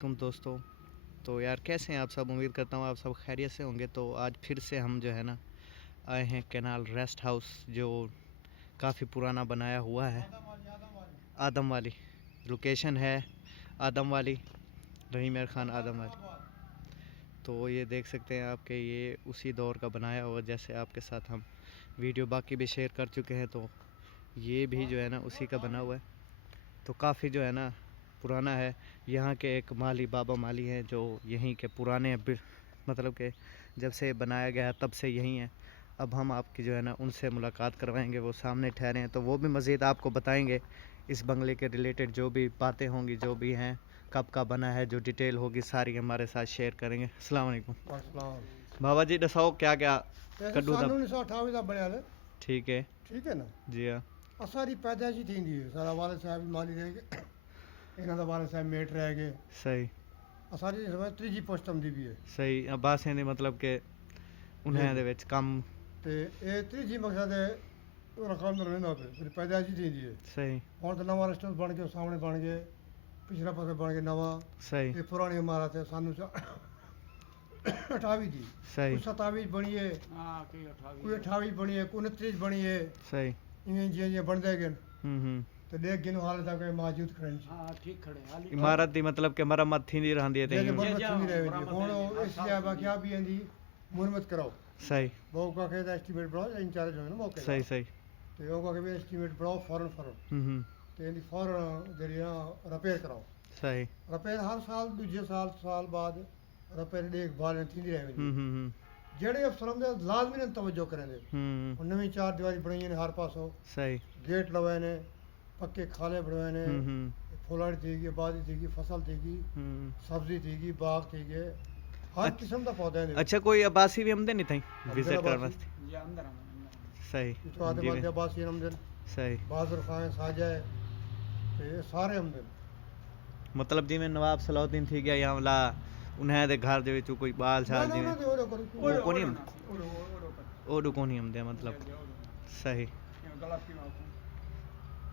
तुम दोस्तों, तो यार कैसे हैं आप सब। उम्मीद करता हूँ आप सब खैरियत से होंगे। तो आज फिर से हम जो है ना आए हैं कैनाल रेस्ट हाउस, जो काफ़ी पुराना बनाया हुआ है। आदम वाली लोकेशन है, आदम वाली, रहीम यार खान आदम वाली। तो ये देख सकते हैं आपके, ये उसी दौर का बनाया हुआ, जैसे आपके साथ हम वीडियो बाकी भी शेयर कर चुके हैं। तो ये भी जो है ना उसी का बना हुआ है। तो काफ़ी जो है ना पुराना है। यहाँ के एक माली, बाबा माली हैं, जो यहीं के पुराने मतलब कि जब से बनाया गया तब से यहीं हैं। अब हम आपकी जो है ना उनसे मुलाकात करवाएंगे, वो सामने ठहरे हैं। तो वो भी मज़ीद आपको बताएंगे इस बंगले के रिलेटेड, जो भी बातें होंगी, जो भी हैं, कब का बना है, जो डिटेल होगी सारी हमारे साथ शेयर करेंगे। अस्सलाम वालेकुम बाबा जी, दसाओ क्या क्या कड्डू दा। 1928 का बनया है। ठीक है ठीक है ना। जी हाँ। सारी पैदाइश ही थी सारा वाले साहब माली रह गए, इन्हों का वाले साहब मेट रह गए। सही सारी तीजी पोस्ट आती भी है। सही अब्बासियां ने मतलब कि उन्हें दे विच कम तो ये तीजी मकसद है रकम में रहना पे फिर पैदाइश ही थी है। सही और तो नवा रेस्टोरेंट बन के सामने बन गए, पिछला पासे बन गए नवा। सही ये पुरानी इमारत है, सानू 28 थी, सही कोई 27 बनी है, कोई 28 बनी है, कोई 29 बनी है। सही इवें जियां बनते गए हम्म। तो देख गिनो हाल तक मौजूद खड़े हैं। हाँ ठीक खड़े हाली इमारत दी मतलब कि मरम्मत थींदी रहंदी है ते जेके यूं। मरम्मत थींदी रहे मरम्मत हुण थींदी इस जाबा क्या भी आंदी मुरम्मत कराओ। सही बहु का कहता एस्टीमेट बनाओ, इंचार्ज हो ना मौके सही सही तो यो का भी एस्टीमेट बनाओ फौरन तो इनकी फौरन जेडी ना रिपेयर कराओ। सही रिपेयर हर साल दूजे साल बाद रिपेयर देखभाल थींदी रहे हम्म। जेडे अफसर होंदे लाजमी ने तवज्जो करेंदे। हुण नवीं चार दीवारी बणाई ने हर पासों, सही गेट लवाए ने, पक्के खाले बनवाए ने, फुलड़ थी, बादी थी, फसल थी, सब्जी थी, बाग थी, हर किस्म का पौधा है। अच्छा, कोई अब्बासी भी हमदे नहीं थई विजिट करने वास्ते। ये अंदर अंदर सही इतो आदे जी बाद भी। अब्बासी आमदन, सही बाजुर खान साजा है, ते सारे आमदन। मतलब जिवें नवाब सलाउद्दीन थी गया या वाला उन्हें दे घर दे विच कोई बाल ना शाल ना जिवें ना ओरो करो वो कोनी हम ओड़ो ओडू कोनी हमदे मतलब। सही गलत क्यों आपको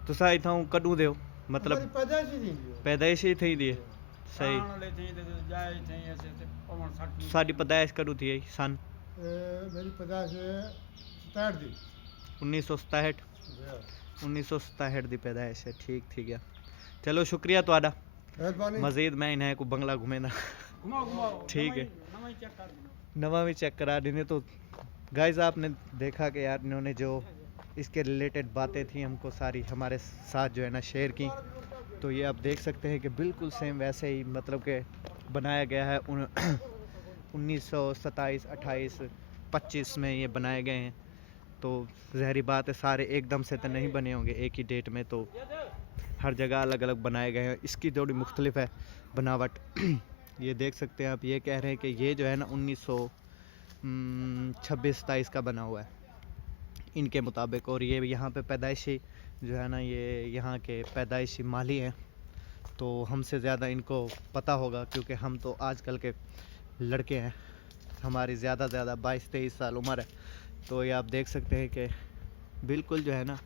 तुसा इथों कड्डू देओ मतलब हमारी पैदाइश ही थी है। पैदाइश ही थी दी है। सही खाण ले थी ते जाए थी ऐसे ते पवन सट साडी पैदाइश कड्डू थी है सन मेरी पैदाइश 67 दी 1967। 1967 दी पैदाइश है। ठीक ठीक है, चलो शुक्रिया तुहाडा। मेहरबानी। मजीद मैं इन्हें को बंगला घूमेंदा। घुमाओ ठीक है, नवा ही चेक कर दो। नवा भी चेक करा देने। तो गाइज आपने देखा कि यार इन्होंने जो इसके रिलेटेड बातें थी हमको सारी हमारे साथ जो है ना शेयर की। तो ये आप देख सकते हैं कि बिल्कुल सेम वैसे ही मतलब कि बनाया गया है 1927, 28, 25 में ये बनाए गए हैं। तो ज़ाहिरी बात है सारे एकदम से तो नहीं बने होंगे एक ही डेट में, तो हर जगह अलग अलग बनाए गए हैं। इसकी थोड़ी मुख्तलिफ है बनावट। ये देख सकते हैं आप, ये कह रहे हैं कि ये जो है ना 1926-27 का बना हुआ है इनके मुताबिक। और ये यहाँ पे पैदाइशी जो है ना, ये यहाँ के पैदाइशी माली हैं। तो हमसे ज़्यादा इनको पता होगा, क्योंकि हम तो आजकल के लड़के हैं, हमारी ज़्यादा 22-23 साल उम्र है। तो ये आप देख सकते हैं कि बिल्कुल जो है ना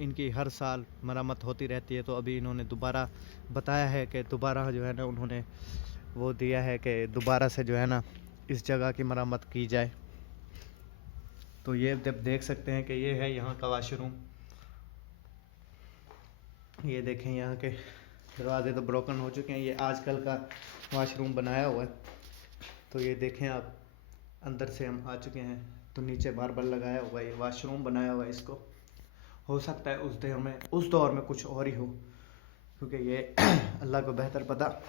इनकी हर साल मरम्मत होती रहती है। तो अभी इन्होंने दोबारा बताया है कि दोबारा जो है ना उन्होंने वो दिया है कि दोबारा से जो है ना इस जगह की मरम्मत की जाए। तो ये जब देख सकते हैं कि ये है यहाँ का वाशरूम। ये देखें यहाँ के दरवाजे तो ब्रोकन हो चुके हैं, ये आजकल का वाशरूम बनाया हुआ है। तो ये देखें आप, अंदर से हम आ चुके हैं। तो नीचे मार्बल लगाया हुआ है, ये वाशरूम बनाया हुआ है। इसको हो सकता है उस दौर में कुछ और ही हो, क्योंकि ये अल्लाह को बेहतर पता।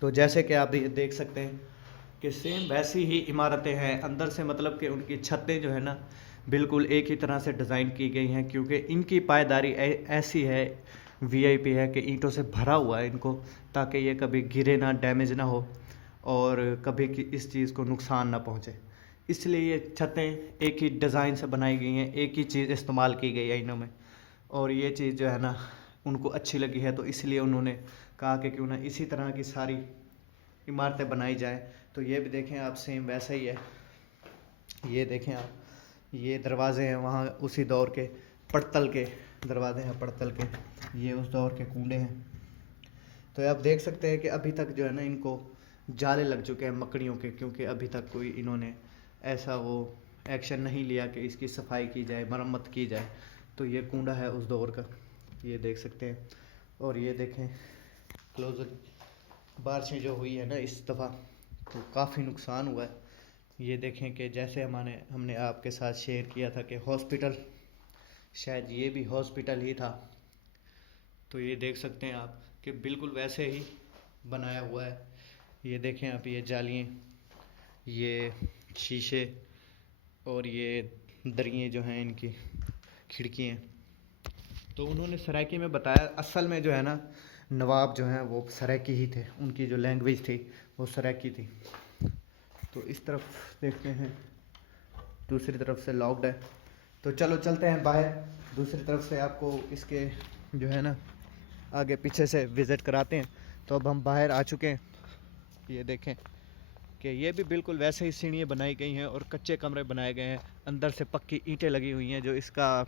तो जैसे कि आप ये देख सकते हैं कि सेम वैसी ही इमारतें हैं अंदर से, मतलब कि उनकी छतें जो है ना बिल्कुल एक ही तरह से डिज़ाइन की गई हैं, क्योंकि इनकी पायदारी ऐसी है, वीआईपी है कि ईंटों से भरा हुआ है इनको, ताकि ये कभी गिरे ना, डैमेज ना हो और कभी इस चीज़ को नुकसान ना पहुँचे। इसलिए ये छतें एक ही डिज़ाइन से बनाई गई हैं, एक ही चीज़ इस्तेमाल की गई है इनों में। और ये चीज़ जो है ना उनको अच्छी लगी है, तो इसलिए उन्होंने कहा कि क्यों ना इसी तरह की सारी इमारतें बनाई जाए। तो ये भी देखें आप, सेम वैसा ही है। ये देखें आप, ये दरवाजे हैं वहाँ उसी दौर के, पड़तल के दरवाजे हैं, पड़तल के। ये उस दौर के कूंडे हैं। तो तो आप देख सकते हैं कि अभी तक जो है ना इनको जाले लग चुके हैं मकड़ियों के, क्योंकि अभी तक कोई इन्होंने ऐसा वो एक्शन नहीं लिया कि इसकी सफाई की जाए, मरम्मत की जाए। तो ये कूड़ा है उस दौर का, ये देख सकते हैं। और ये देखें क्लोजर, बारिशें जो हुई है ना इस दफ़ा तो काफ़ी नुकसान हुआ है। ये देखें कि जैसे हमने आपके साथ शेयर किया था कि हॉस्पिटल, शायद ये भी हॉस्पिटल ही था। तो ये देख सकते हैं आप कि बिल्कुल वैसे ही बनाया हुआ है। ये देखें आप, ये जालियाँ, ये शीशे और ये दरियाँ जो हैं इनकी खिड़कियाँ। तो उन्होंने सराइकी में बताया असल में जो है ना नवाब जो हैं वो सराइकी ही थे, उनकी जो लैंग्वेज थी वो सराइकी थी। तो इस तरफ देखते हैं, दूसरी तरफ से लॉक्ड है। तो चलो चलते हैं बाहर, दूसरी तरफ से आपको इसके जो है ना आगे पीछे से विज़िट कराते हैं। तो अब हम बाहर आ चुके हैं। ये देखें कि ये भी बिल्कुल वैसे ही सीढ़ियाँ बनाई गई हैं और कच्चे कमरे बनाए गए हैं। अंदर से पक्की ईंटें लगी हुई हैं, जो इसका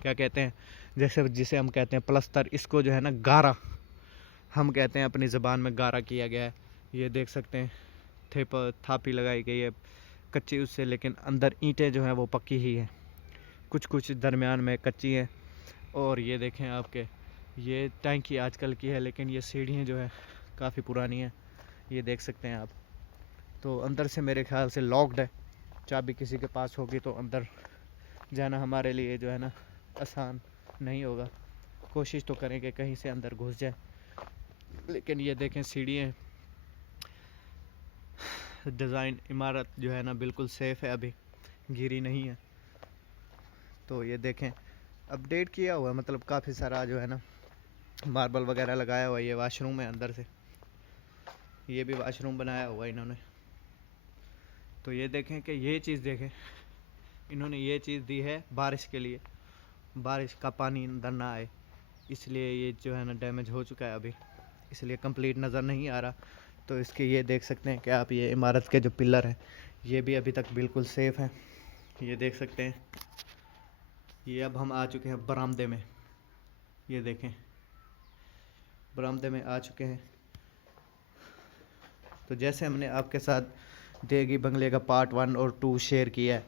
क्या कहते हैं, जैसे जिसे हम कहते हैं प्लस्तर, इसको जो है ना गारा हम कहते हैं अपनी ज़बान में, गारा किया गया है। ये देख सकते हैं थापी लगाई गई है कच्ची उससे, लेकिन अंदर ईंटें जो हैं वो पक्की ही हैं, कुछ कुछ दरमियान में कच्ची हैं। और ये देखें आपके, ये टैंकी आजकल की है, लेकिन ये सीढ़ियाँ जो है काफ़ी पुरानी हैं, ये देख सकते हैं आप। तो अंदर से मेरे ख्याल से लॉक्ड है, चाबी किसी के पास होगी तो अंदर जाना हमारे लिए जो है ना आसान नहीं होगा। कोशिश तो करें कि कहीं से अंदर घुस जाए। लेकिन ये देखें सीढ़ियाँ, डिज़ाइन, इमारत जो है ना बिल्कुल सेफ़ है, अभी गिरी नहीं है। तो ये देखें अपडेट किया हुआ है, मतलब काफ़ी सारा जो है ना मार्बल वगैरह लगाया हुआ है। ये वाशरूम है अंदर से, ये भी वाशरूम बनाया हुआ है इन्होंने। तो ये देखें कि ये चीज़ देखें, इन्होंने ये चीज़ दी है बारिश के लिए, बारिश का पानी अंदर ना आए, इसलिए ये जो है ना डैमेज हो चुका है अभी, इसलिए कंप्लीट नज़र नहीं आ रहा। तो इसके ये देख सकते हैं कि आप, ये इमारत के जो पिलर हैं ये भी अभी तक बिल्कुल सेफ़ हैं, ये देख सकते हैं। ये अब हम आ चुके हैं बरामदे में, ये देखें बरामदे में आ चुके हैं। तो जैसे हमने आपके साथ देगी बंगले का पार्ट 1 और 2 शेयर किया है,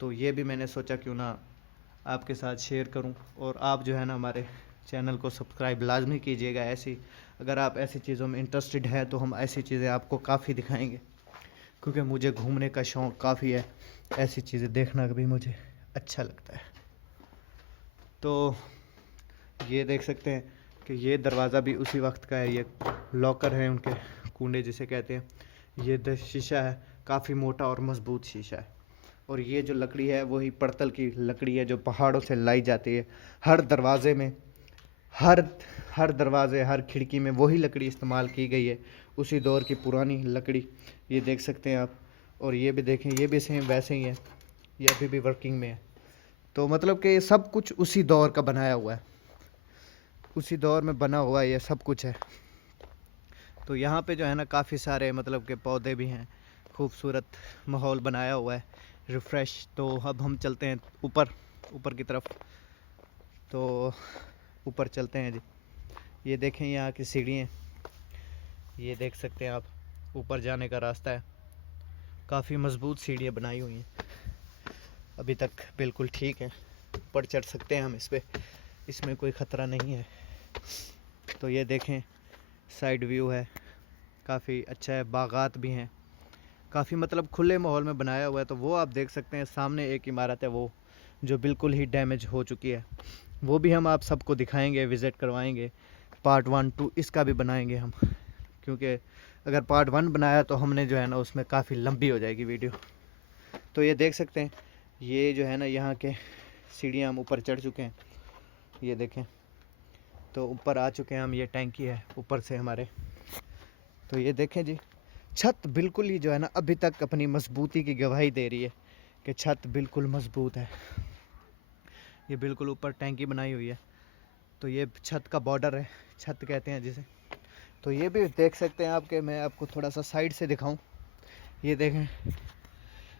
तो ये भी मैंने सोचा क्यों ना आपके साथ शेयर करूं। और आप जो है ना हमारे चैनल को सब्सक्राइब लाजमी कीजिएगा। ऐसी अगर आप ऐसी चीज़ों में इंटरेस्टेड हैं तो हम ऐसी चीज़ें आपको काफ़ी दिखाएंगे, क्योंकि मुझे घूमने का शौक़ काफ़ी है, ऐसी चीज़ें देखना भी मुझे अच्छा लगता है। तो ये देख सकते हैं कि ये दरवाज़ा भी उसी वक्त का है, ये लॉकर है उनके, कूंडे जिसे कहते हैं। ये शीशा है, काफ़ी मोटा और मज़बूत शीशा है। और ये जो लकड़ी है वही पड़तल की लकड़ी है जो पहाड़ों से लाई जाती है। हर दरवाज़े में, हर दरवाज़े, हर खिड़की में वही लकड़ी इस्तेमाल की गई है, उसी दौर की पुरानी लकड़ी, ये देख सकते हैं आप। और ये भी देखें, ये भी सेम वैसे ही है, ये अभी भी वर्किंग में है। तो मतलब कि सब कुछ उसी दौर का बनाया हुआ है, उसी दौर में बना हुआ ये सब कुछ है। तो यहाँ पे जो है ना काफ़ी सारे मतलब के पौधे भी हैं, खूबसूरत माहौल बनाया हुआ है, रिफ़्रेश। तो अब हम चलते हैं ऊपर की तरफ। तो ऊपर चलते हैं जी। ये देखें यहाँ की सीढ़ियाँ, ये देख सकते हैं आप, ऊपर जाने का रास्ता है। काफ़ी मज़बूत सीढ़ियाँ बनाई हुई हैं, अभी तक बिल्कुल ठीक है, ऊपर चढ़ सकते हैं हम इस पे, इसमें कोई ख़तरा नहीं है। तो ये देखें साइड व्यू है, काफ़ी अच्छा है, बागात भी हैं, काफ़ी मतलब खुले माहौल में बनाया हुआ है। तो वो आप देख सकते हैं सामने एक इमारत है वो जो बिल्कुल ही डैमेज हो चुकी है, वो भी हम आप सबको दिखाएंगे, विज़िट करवाएंगे। पार्ट 1 2 इसका भी बनाएंगे हम, क्योंकि अगर पार्ट 1 बनाया तो हमने जो है ना उसमें काफ़ी लंबी हो जाएगी वीडियो। तो ये देख सकते हैं, ये जो है ना यहाँ के सीढ़ियाँ हम ऊपर चढ़ चुके हैं, ये देखें। तो ऊपर आ चुके हैं हम, ये टैंकी है ऊपर से हमारे। तो ये देखें जी, छत बिल्कुल ही जो है ना अभी तक अपनी मजबूती की गवाही दे रही है कि छत बिल्कुल मजबूत है। ये बिल्कुल ऊपर टैंकी बनाई हुई है, तो ये छत का बॉर्डर है, छत कहते हैं जिसे। तो ये भी देख सकते हैं आपके, मैं आपको थोड़ा सा साइड से दिखाऊं। ये देखें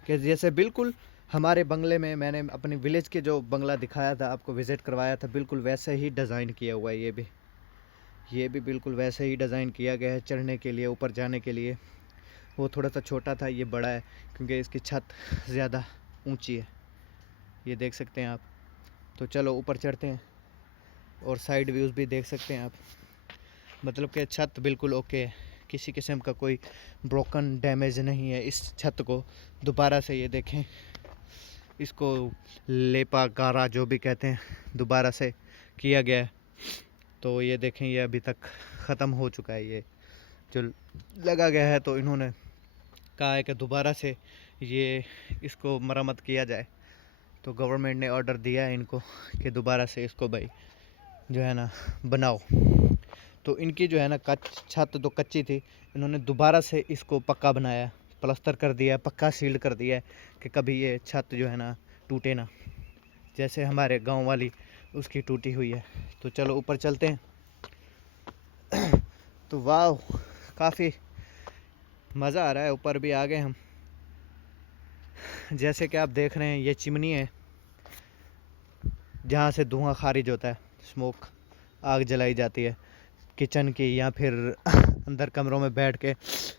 कि जैसे बिल्कुल हमारे बंगले में, मैंने अपनी विलेज के जो बंगला दिखाया था आपको, विज़िट करवाया था, बिल्कुल वैसे ही डिज़ाइन किया हुआ है। ये भी ये भी बिल्कुल वैसे ही डिज़ाइन किया गया है चढ़ने के लिए, ऊपर जाने के लिए। वो थोड़ा सा छोटा था, ये बड़ा है क्योंकि इसकी छत ज़्यादा ऊंची है, ये देख सकते हैं आप। तो चलो ऊपर चढ़ते हैं और साइड व्यूज़ भी देख सकते हैं आप। मतलब कि छत बिल्कुल ओके है, किसी किस्म का कोई ब्रोकन डैमेज नहीं है इस छत को। दोबारा से ये देखें, इसको लेपा गारा जो भी कहते हैं, दोबारा से किया गया है। तो ये देखें, ये अभी तक ख़त्म हो चुका है, ये जो लगा गया है। तो इन्होंने कहा है कि दोबारा से ये इसको मरम्मत किया जाए। तो गवर्नमेंट ने ऑर्डर दिया है इनको कि दोबारा से इसको भाई जो है ना बनाओ। तो इनकी जो है ना छत तो कच्ची थी, इन्होंने दोबारा से इसको पक्का बनाया, प्लास्टर कर दिया, पक्का सील्ड कर दिया है कि कभी ये छत जो है ना टूटे ना, जैसे हमारे गांव वाली उसकी टूटी हुई है। तो चलो ऊपर चलते हैं। तो वाह, काफ़ी मज़ा आ रहा है, ऊपर भी आ गए हम। जैसे कि आप देख रहे हैं, ये चिमनी है जहाँ से धुआं खारिज होता है, स्मोक, आग जलाई जाती है किचन की, या फिर अंदर कमरों में बैठ के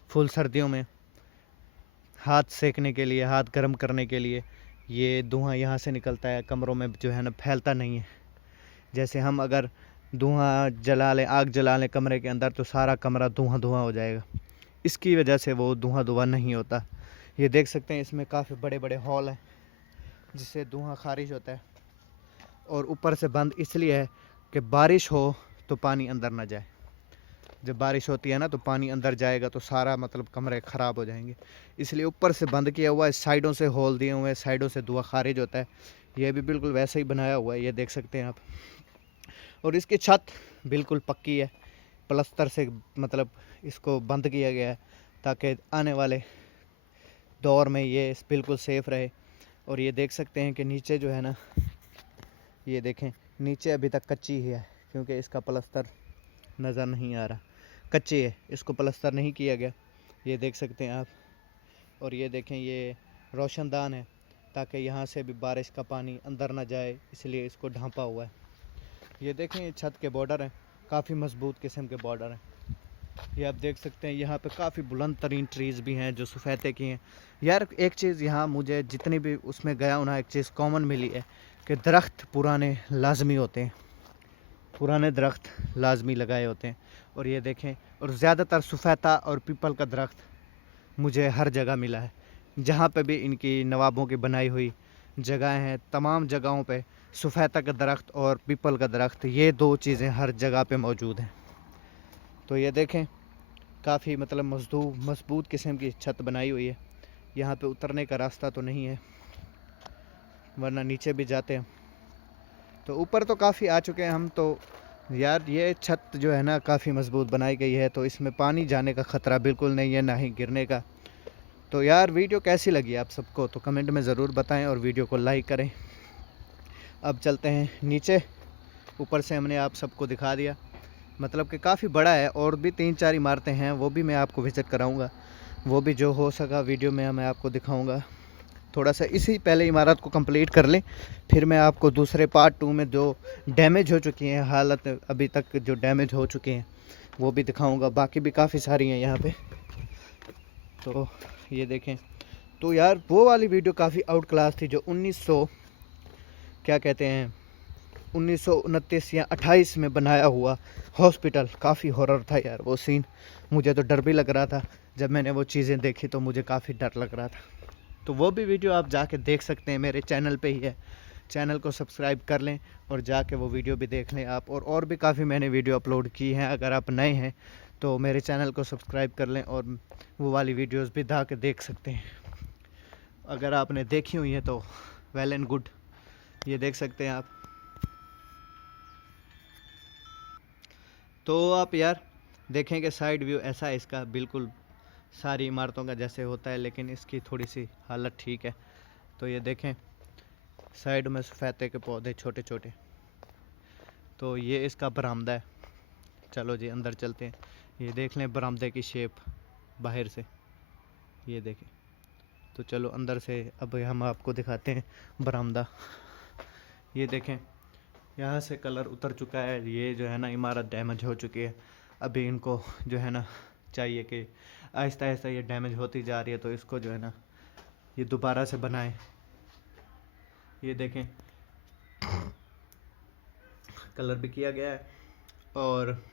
फुल सर्दियों में हाथ सेकने के लिए, हाथ गर्म करने के लिए ये धुआं यहाँ से निकलता है, कमरों में जो है ना फैलता नहीं है। जैसे हम अगर धुआं जला लें, आग जला लें कमरे के अंदर, तो सारा कमरा धुआं धुआं हो जाएगा। इसकी वजह से वो धुआं धुआं नहीं होता। ये देख सकते हैं, इसमें काफ़ी बड़े बड़े हॉल हैं जिससे धुआं खारिज होता है। और ऊपर से बंद इसलिए है कि बारिश हो तो पानी अंदर ना जाए। जब बारिश होती है ना तो पानी अंदर जाएगा तो सारा मतलब कमरे ख़राब हो जाएंगे, इसलिए ऊपर से बंद किया हुआ है। साइडों से होल दिए हुए हैं, साइडों से धुआं खारिज होता है। यह भी बिल्कुल वैसे ही बनाया हुआ है, ये देख सकते हैं आप। और इसकी छत बिल्कुल पक्की है, प्लास्टर से मतलब इसको बंद किया गया है ताकि आने वाले दौर में ये बिल्कुल सेफ़ रहे। और ये देख सकते हैं कि नीचे जो है ना, ये देखें, नीचे अभी तक कच्ची ही है क्योंकि इसका प्लास्टर नज़र नहीं आ रहा, कच्ची है, इसको प्लास्टर नहीं किया गया, ये देख सकते हैं आप। और ये देखें, ये रोशनदान है ताकि यहाँ से भी बारिश का पानी अंदर ना जाए, इसलिए इसको ढांपा हुआ है। ये देखें, ये छत के बॉर्डर हैं, काफ़ी मजबूत किस्म के बॉर्डर हैं। ये आप देख सकते हैं, यहाँ पे काफ़ी बुलंद तरीन ट्रीज़ भी हैं जो सफ़ेदे की हैं। यार एक चीज़ यहाँ मुझे जितनी भी उसमें गया हूँ ना, एक चीज़ कॉमन मिली है कि दरख्त पुराने लाजमी होते हैं, पुराने दरख्त लाजमी लगाए होते हैं। और ये देखें, और ज़्यादातर सफ़ेदा और पीपल का दरख्त मुझे हर जगह मिला है। जहाँ पे भी इनकी नवाबों की बनाई हुई जगह हैं, तमाम जगहों पे सफ़ेदा का दरख्त और पीपल का दरख्त, ये दो चीज़ें हर जगह पे मौजूद हैं। तो ये देखें, काफ़ी मतलब मजबूत किस्म की छत बनाई हुई है। यहाँ पे उतरने का रास्ता तो नहीं है, वरना नीचे भी जाते हैं। तो ऊपर तो काफ़ी आ चुके हैं हम। तो यार ये छत जो है ना काफ़ी मजबूत बनाई गई है, तो इसमें पानी जाने का ख़तरा बिल्कुल नहीं है, ना ही गिरने का। तो यार वीडियो कैसी लगी आप सबको तो कमेंट में ज़रूर बताएं और वीडियो को लाइक करें। अब चलते हैं नीचे। ऊपर से हमने आप सबको दिखा दिया, मतलब कि काफ़ी बड़ा है, और भी 3-4 इमारतें हैं, वो भी मैं आपको विज़िट कराऊंगा। वो भी जो हो सका वीडियो में मैं आपको दिखाऊंगा। थोड़ा सा इसी पहले इमारत को कंप्लीट कर लें, फिर मैं आपको दूसरे पार्ट 2 में जो डैमेज हो चुकी हैं, हालत अभी तक जो डैमेज हो चुके हैं वो भी दिखाऊंगा। बाकी भी काफ़ी सारी हैं यहाँ पे। तो ये देखें, तो यार वो वाली वीडियो काफ़ी आउट क्लास थी जो 1900 क्या कहते हैं 1929 या 28 में बनाया हुआ हॉस्पिटल। काफ़ी हॉरर था यार वो सीन, मुझे तो डर भी लग रहा था जब मैंने वो चीज़ें देखी, तो मुझे काफ़ी डर लग रहा था। तो वो भी वीडियो आप जाके देख सकते हैं, मेरे चैनल पे ही है, चैनल को सब्सक्राइब कर लें और जाके वो वीडियो भी देख लें आप। और भी काफ़ी मैंने वीडियो अपलोड की हैं, अगर आप नए हैं तो मेरे चैनल को सब्सक्राइब कर लें और वो वाली वीडियोस भी जाके देख सकते हैं। अगर आपने देखी हुई है तो वेल एंड गुड, ये देख सकते हैं आप। तो आप यार देखें कि साइड व्यू ऐसा है इसका, बिल्कुल सारी इमारतों का जैसे होता है, लेकिन इसकी थोड़ी सी हालत ठीक है। तो ये देखें, साइड में सफ़ेदे के पौधे छोटे छोटे। तो ये इसका बरामदा है। चलो जी अंदर चलते हैं। ये देख लें बरामदे की शेप बाहर से, ये देखें। तो चलो अंदर से अब हम आपको दिखाते हैं बरामदा। ये देखें, यहाँ से कलर उतर चुका है। ये जो है ना इमारत डैमेज हो चुकी है। अभी इनको जो है ना चाहिए कि आहिस्ता आहिस्ता ये डैमेज होती जा रही है, तो इसको जो है ना ये दोबारा से बनाएं। ये देखें कलर भी किया गया है और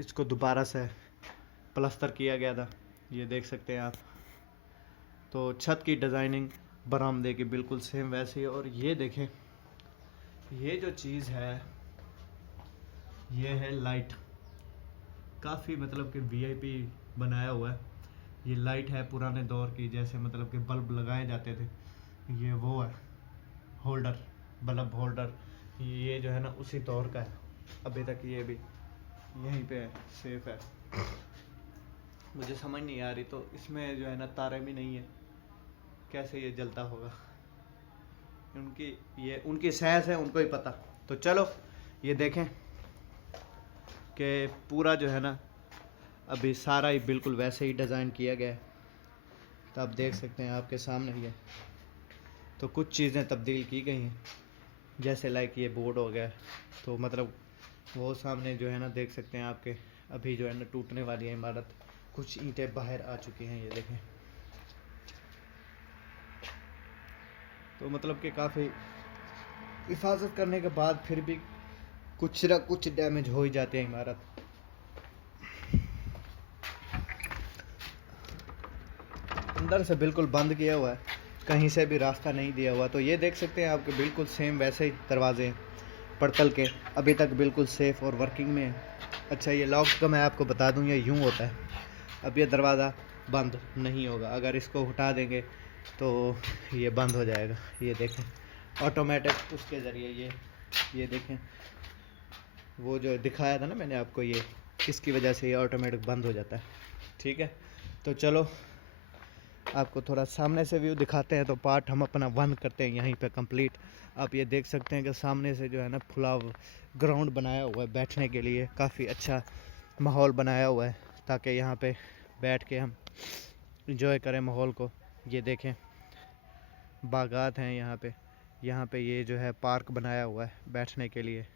इसको दोबारा से प्लास्टर किया गया था, ये देख सकते हैं आप। तो छत की डिज़ाइनिंग बरामदे की बिल्कुल सेम वैसी है। और ये देखें ये जो चीज़ है ये है लाइट, काफ़ी मतलब कि वीआईपी बनाया हुआ है। ये लाइट है पुराने दौर की, जैसे मतलब कि बल्ब लगाए जाते थे, ये वो है होल्डर, बल्ब होल्डर। ये जो है ना उसी दौर का है। अभी तक ये भी यहीं पे सेफ है। मुझे समझ नहीं आ रही, तो इसमें जो है ना तारे भी नहीं है, कैसे ये जलता होगा। उनकी सहस है, उनको ही पता। तो चलो ये देखें कि पूरा जो है ना अभी सारा ही बिल्कुल वैसे ही डिज़ाइन किया गया है। तो आप देख सकते हैं आपके सामने ही है। तो कुछ चीज़ें तब्दील की गई हैं, जैसे लाइक ये बोर्ड हो गया, तो मतलब वो सामने जो है ना देख सकते हैं आपके अभी जो है ना टूटने वाली है इमारत। कुछ ईंटें बाहर आ चुकी हैं, ये देखें। तो मतलब कि काफ़ी हिफाजत करने के बाद फिर भी कुछ ना कुछ डैमेज हो ही जाते हैं इमारत। अंदर से बिल्कुल बंद किया हुआ है, कहीं से भी रास्ता नहीं दिया हुआ। तो ये देख सकते हैं आपके बिल्कुल सेम वैसे ही दरवाजे हैं पड़तल के, अभी तक बिल्कुल सेफ़ और वर्किंग में है। अच्छा ये लॉक का मैं आपको बता दूं, ये यूँ होता है। अब ये दरवाज़ा बंद नहीं होगा, अगर इसको हटा देंगे तो ये बंद हो जाएगा। ये देखें ऑटोमेटिक उसके ज़रिए ये देखें वो जो दिखाया था ना मैंने आपको, ये इसकी वजह से ये ऑटोमेटिक बंद हो जाता है। ठीक है, तो चलो आपको थोड़ा सामने से व्यू दिखाते हैं। तो पार्ट हम अपना 1 करते हैं यहीं पे कंप्लीट। आप ये देख सकते हैं कि सामने से जो है ना खुला ग्राउंड बनाया हुआ है बैठने के लिए, काफ़ी अच्छा माहौल बनाया हुआ है ताकि यहाँ पे बैठ के हम इंजॉय करें माहौल को। ये देखें बागात हैं यहाँ पे ये जो है पार्क बनाया हुआ है बैठने के लिए,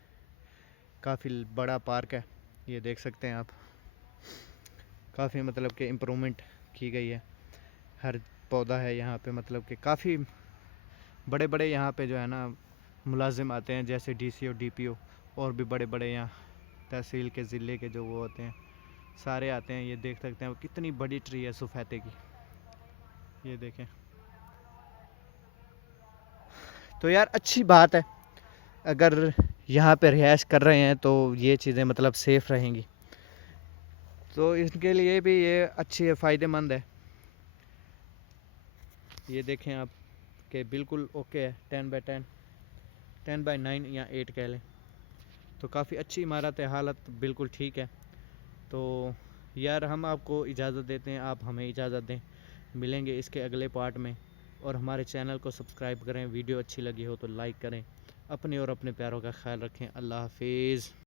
काफ़ी बड़ा पार्क है। ये देख सकते हैं आप, काफ़ी मतलब कि इम्प्रूवमेंट की गई है। हर पौधा है यहाँ पे, मतलब कि काफ़ी बड़े बड़े यहाँ पे जो है ना मुलाजिम आते हैं, जैसे डीसीओ डीपीओ और भी बड़े बड़े यहाँ तहसील के ज़िले के जो वो होते हैं सारे आते हैं। ये देख सकते हैं वो कितनी बड़ी ट्री है सफ़ेदे की, ये देखें। तो यार अच्छी बात है, अगर यहाँ पे रिहाइश कर रहे हैं तो ये चीज़ें मतलब सेफ़ रहेंगी, तो इसके लिए भी ये अच्छी है, फ़ायदेमंद है। ये देखें आप कि बिल्कुल ओके है, 10x9 या 8 कह लें, तो काफ़ी अच्छी इमारत है, हालत बिल्कुल ठीक है। तो यार हम आपको इजाज़त देते हैं, आप हमें इजाज़त दें। मिलेंगे इसके अगले पार्ट में, और हमारे चैनल को सब्सक्राइब करें। वीडियो अच्छी लगी हो तो लाइक करें। अपने और अपने प्यारों का ख्याल रखें। अल्लाह हाफिज़।